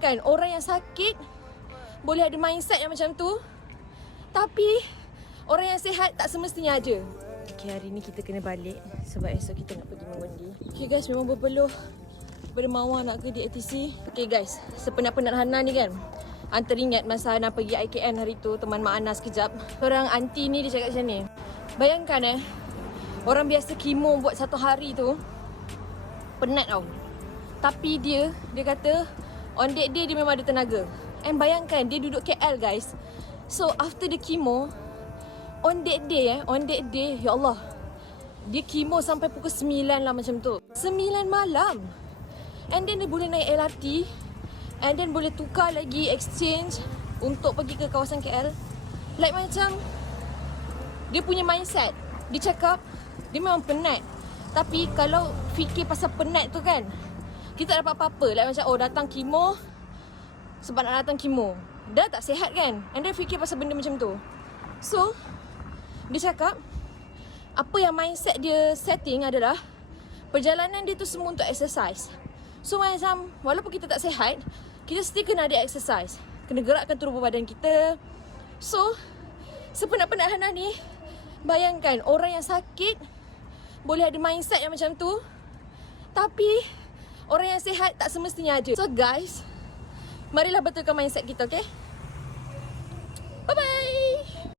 Bayangkan orang yang sakit boleh ada mindset yang macam tu, tapi orang yang sihat tak semestinya ada. Okay, hari ni kita kena balik sebab esok kita nak pergi mengundi. Okay guys, memang berpeluh bermawa nak ke di ATC. Okay guys, sepenat-penat Hana ni kan, teringat masa Hana pergi IKN hari tu, teman Mak Ana sekejap. Orang aunty ni dia cakap macam ni, bayangkan orang biasa kemo buat satu hari tu penat tau. Tapi dia kata on that day dia memang ada tenaga. And bayangkan dia duduk KL guys. So after the chemo, on that day, ya Allah, dia chemo sampai pukul 9 lah macam tu. 9 malam. And then dia boleh naik LRT, and then boleh tukar lagi, exchange untuk pergi ke kawasan KL. Like macam dia punya mindset, dia cakap dia memang penat, tapi kalau fikir pasal penat tu kan, kita tak dapat apa-apa. Like macam datang chemo sebab nak datang chemo, dah tak sihat kan, and then fikir pasal benda macam tu. So dia cakap apa yang mindset dia setting adalah perjalanan dia tu semua untuk exercise. So macam walaupun kita tak sihat, kita still kena ada exercise, kena gerakkan tubuh badan kita. So sepenat-penat Hana ni, bayangkan orang yang sakit boleh ada mindset yang macam tu, tapi orang yang sihat tak semestinya ada. So guys, marilah betulkan mindset kita, okay? Bye-bye.